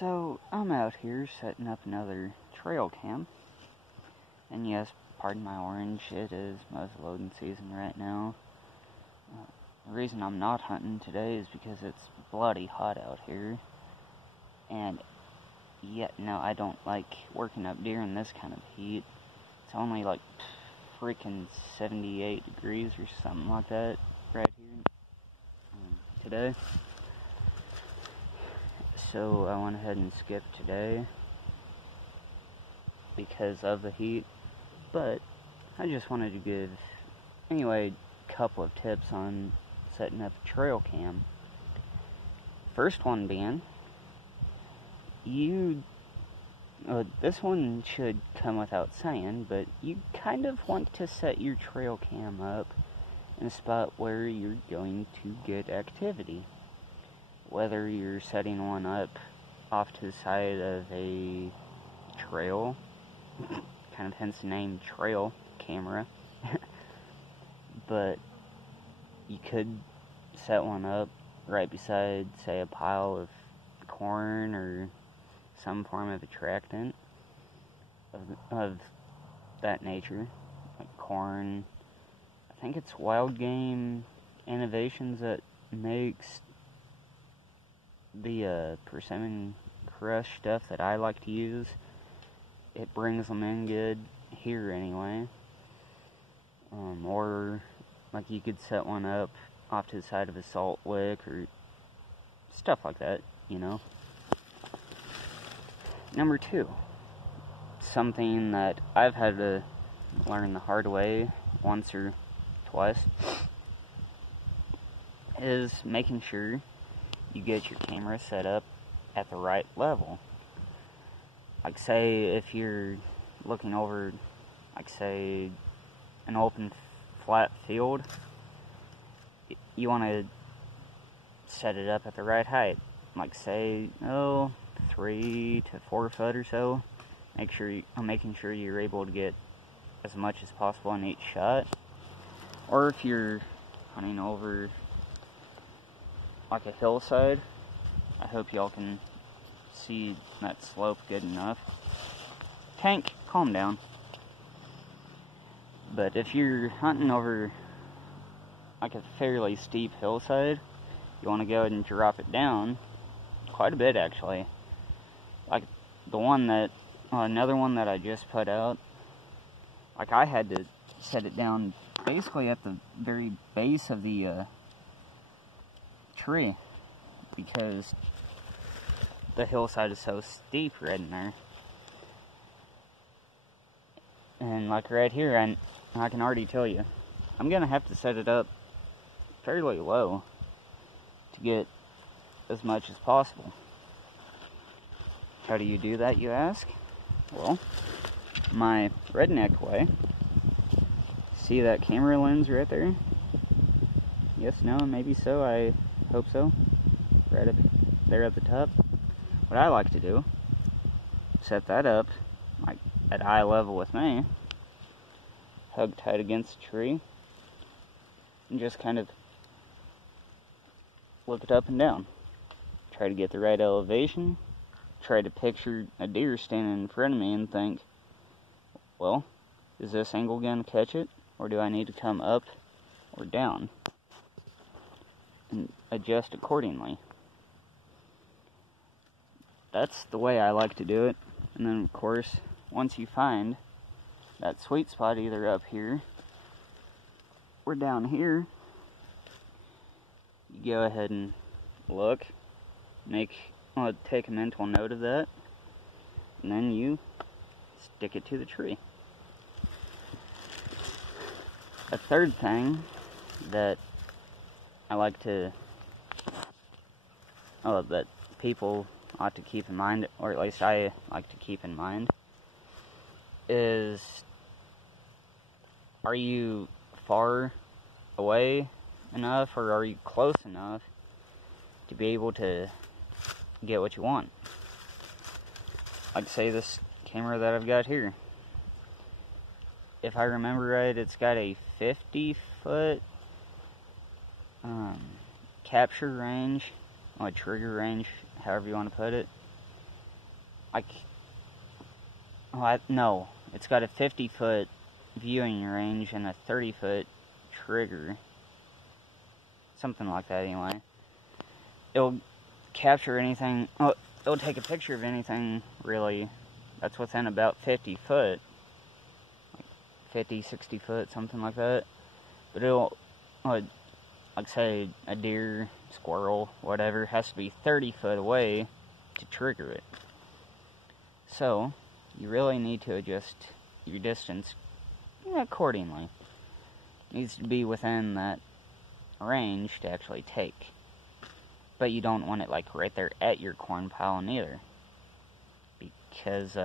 So, I'm out here setting up another trail cam. And yes, pardon my orange, it is muzzleloading season right now. The reason I'm not hunting today is because it's bloody hot out here. And yet, no, I don't like working up deer in this kind of heat. It's only like freaking 78 degrees or something like that right here today. So I went ahead and skipped today because of the heat, but I just wanted to give, anyway, a couple of tips on setting up a trail cam. First one being, this one should come without saying, but you kind of want to set your trail cam up in a spot where you're going to get activity. Whether you're setting one up off to the side of a trail, kind of hence the name trail camera, but you could set one up right beside, say, a pile of corn or some form of attractant of that nature, like corn. I think it's Wild Game Innovations that makes the persimmon crush stuff that I like to use. It brings them in good here anyway. Or like you could set one up off to the side of a salt lick or stuff like that, you know. Number 2, something that I've had to learn the hard way once or twice, is making sure you get your camera set up at the right level. Like, say, if you're looking over, like, say, an open flat field, you want to set it up at the right height. Like, say, 3 to 4 foot or so. Making sure you're able to get as much as possible in each shot. Or if you're hunting over like a hillside, I hope y'all can see that slope good enough. Tank, calm down. But if you're hunting over like a fairly steep hillside, you want to go ahead and drop it down quite a bit, actually. Like the one that, another one that I just put out, like I had to set it down basically at the very base of the tree, because the hillside is so steep right in there. And like right here, I can already tell you, I'm gonna have to set it up fairly low to get as much as possible. How do you do that, you ask? Well, my redneck way. See that camera lens right there? Yes, no, maybe so, I hope so. Right up there at the top. What I like to do, set that up like at eye level with me, hug tight against the tree, and just kind of look it up and down. Try to get the right elevation. Try to picture a deer standing in front of me and think, well, is this angle going to catch it? Or do I need to come up or down? And adjust accordingly. That's the way I like to do it. And then, of course, once you find that sweet spot, either up here or down here, you go ahead and look, take a mental note of that, and then you stick it to the tree. A third thing that I like to, that people ought to keep in mind, or at least I like to keep in mind, is, are you far away enough, or are you close enough to be able to get what you want? Like, say, this camera that I've got here. If I remember right, it's got a 50-foot capture range, or trigger range, however you want to put it. like, no, it's got a 50-foot viewing range and a 30-foot trigger. Something like that, anyway. It'll capture anything, it'll take a picture of anything, really, that's within about 50 foot. Like 50, 60 foot, something like that. But it'll, like say, a deer, squirrel, whatever, has to be 30 foot away to trigger it. So, you really need to adjust your distance accordingly. It needs to be within that range to actually take. But you don't want it like right there at your corn pile neither. Because,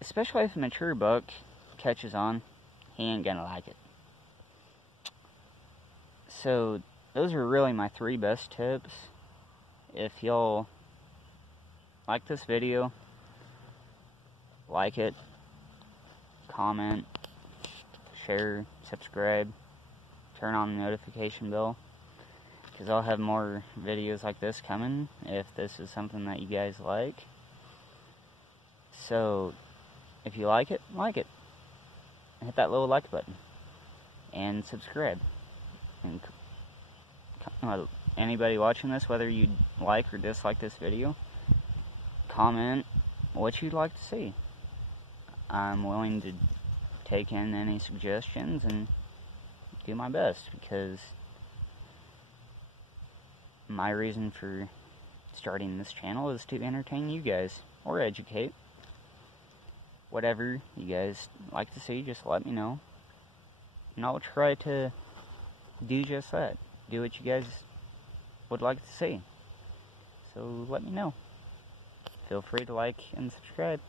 especially if a mature buck catches on, he ain't gonna like it. So, those are really my 3 best tips. If y'all like this video, like it, comment, share, subscribe, turn on the notification bell, because I'll have more videos like this coming if this is something that you guys like. So, if you like it, hit that little like button, and subscribe. And anybody watching this, whether you like or dislike this video, comment what you'd like to see. I'm willing to take in any suggestions and do my best, because my reason for starting this channel is to entertain you guys, or educate. Whatever you guys like to see, just let me know, and I'll try to do just that. Do what you guys would like to see. So let me know. Feel free to like and subscribe.